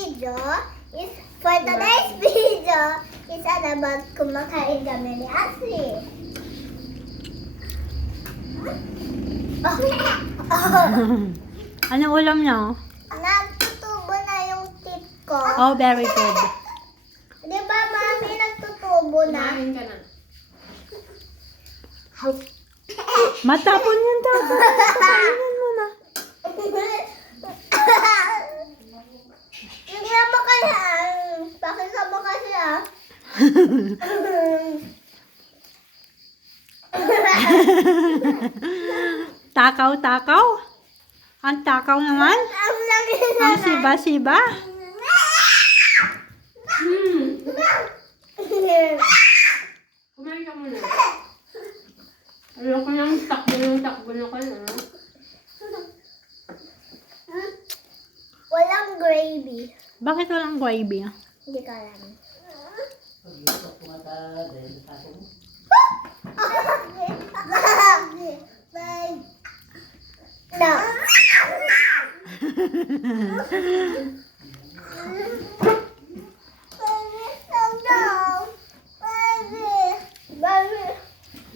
Video is for today's video is about kumakain kami ni Ashley. Anong ulam niyo? Nagtutubo na yung tip ko. Oh, very good. Di ba, Mami, nagtutubo na? Kumain ka na. Matapon yun daw. Pakainin mo na. Hindi mo kaya. Pakita mo kasi Takaw-takaw. Ang takaw naman. Ang lagi Ang siba-siba. Kumain ka muna. Ayoko nang takbo na kayo. Walang gravy. Bakit walang gravy? Hindi ka alam. No.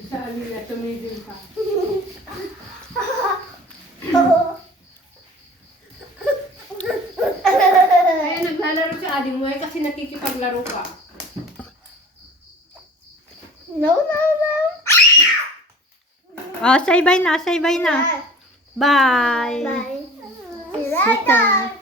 Sa alila, tumigil ka. Kaya naglalaro si ading mo kasi nakikipaglaro ka. No, no, no. Oh, say bye na, say bye na. Bye. Bye. See you later.